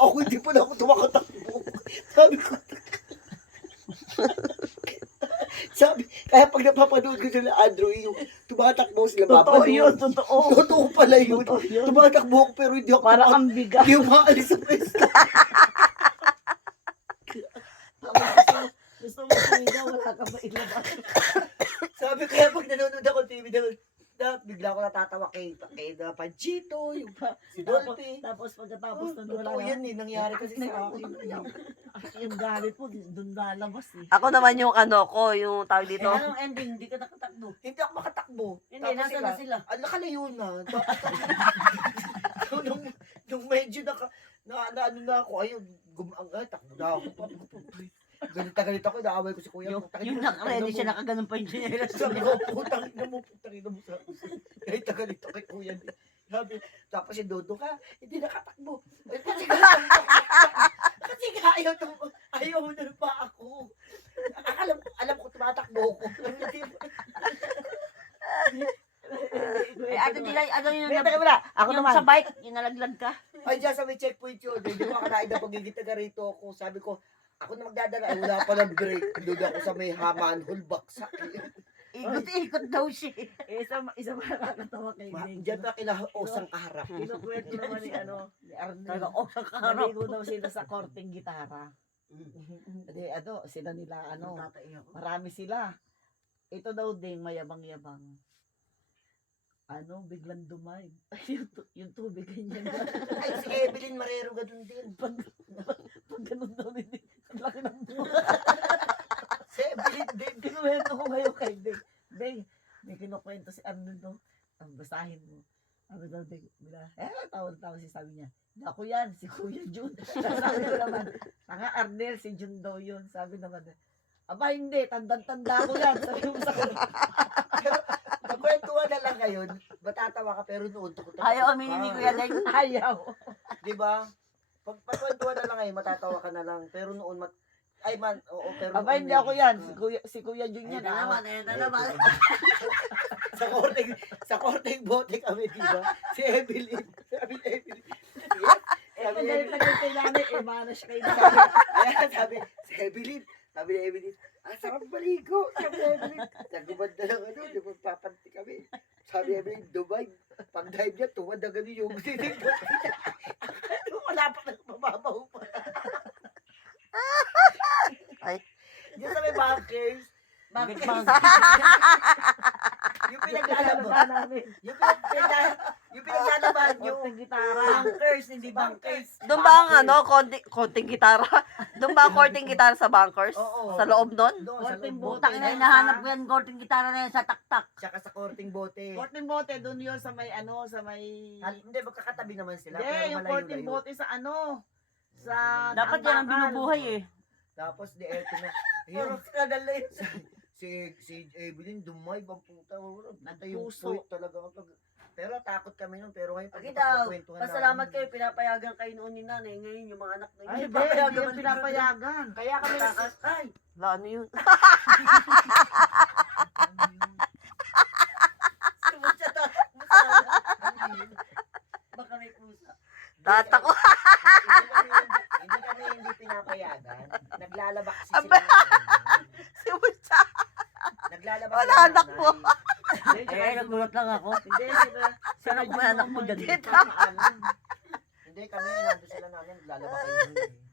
ako, hindi pa na ako tumakatakbo. Sabi ko, kaya pag napapanood ko sila, Andrew, yung tumatakbo sila, Totoo yun, totoo. Totoo pala yun. Totoo yun. Tumatakbo ako, pero hindi ako Parang ang bigat. hindi ako maalis sa pwesto. Gusto mo sumigaw, wala ka ba ilabas? Sabi kaya pag nanonood ako TV, bigla ako natatawa kay Panchito, yung si Dolphy. Tapos pagkatapos na Totoo yan eh, nangyari kasi sa akin. Yung galit mo, doon lalabas eh. Ako naman yung ano ko, yung tawag dito. Anong ending? Hindi ka nakatakbo. Hindi ako makatakbo. Hindi, nasa na sila. Nakalayo na. Tapos, nung medyo ano na ako, ayun, takbo na ako. Galit ako, naaway ko si Kuya. Yung nakaredy siya, nakaganon pa yung chinelas. Sabi ko, putang ina mo sa kahit galit ako kay Kuya. Sabi, tapos si Dodo ka, hindi nakatakbo. Kasi ayaw mo na pa ako. Alam ko, tumatakbo ko. Eh, ano yung Teka muna, ako yung naman. sa bike, yung nalaglag ka. Ay, dyan sa may checkpoint yun. Hindi ko kanain na pagigita ka rito ako. Sabi ko, ako na magdadala. Ay, wala pa ng break. Doon ako sa may haman, hulbaksak. Ikot-ikot daw siya. Isa pa nakakatawa kay Deng. Diyan pa kinaosang kaharap. Kinukwento naman ni Arnel. Talaga, sa kaharap. Naligo daw sila sa korteng gitara. Hindi, sila nila, marami sila. Ito daw ding mayabang-yabang. Biglang dumay. Yung tubig ganyan. Ay, si Evelyn Marrero ganun din. Pag ganun daw din, ang laki ng buhay. Si Evelyn din. Kinuwento ko ngayon kay Deng. Deng, may kinukwento si Arnel daw. Ang basahin mo. Sabi daw Deng, tawag si sabi niya. Hindi ako yan, si Kuya Jun. Sabi ko naman, tanga Arnel, si Jun daw yun. Sabi naman, aba hindi, tandang-tanda ko yan. Sabi mo sa kanya. Magkwentuhan na lang ngayon. Matatawa ka pero noon. Ayaw aminin ni Kuya Deng. Ayaw. Diba? Pag pagkwentuhan na lang ngayon, matatawa ka na lang. Pero noon, oo, pero Aba hindi ako yan, si Kuya Jun yan. Ito naman. sa korteng bote kami, diba? Si Evelyn. Sabi ni Evelyn. Sabi niya, kay nanay, mana siya kay nanay. Ayan, si Evelyn. Sabi ni Evelyn, sarap baligo. Sabi ni Evelyn, nagubad na lang di ba papanti kami. Sabi ni Evelyn, Dubai, pag dive niya, tuwad na gano'n yung dito. Wala pa nagpababaw pa. Ay. Diyan sa may bankers, yung pinaglalaban namin. yung pinaglalaban yung Gitara. bankers, hindi bankers. Doon ba ang konting gitara? Doon ba ang korting gitara sa bunkers? Oo. Sa loob nun? Doon, sa Korteng loob. bote. Tangin na hinahanap ko yan, korting gitara na yan sa taktak. Tsaka sa korting bote. Korteng bote, doon yun sa may Hindi, magkakatabi naman sila. Hindi, pero yung malayo-layo. korteng bote sa sa Dapat yan ang binubuhay eh. Tapos di eto na. Ayun, kadala yun. Si Evelyn, dumay, bang puta. Nata yung Nagpuso. point talaga. Pero takot kami nun. Pero ngayon, Pagi daw, pagkakwentuhan pasalamat kayo, pinapayagan kayo noon ni nanay. Ngayon yung mga anak na Ay, yun. hindi, hindi yung pinapayagan. Kaya kami Ay, wala ano yun. Baka may pusa. Tata ko. Hindi kami hindi pinapayagan. Naglalabak kasi Aba. sila. Si Mucha. Naglalabak Wala sila anak nanay. mo. Eh, nagulat lang ako. Hindi, Sana kung may anak mo dyan. Hindi kami, nandun sila namin. Naglalabak kayo.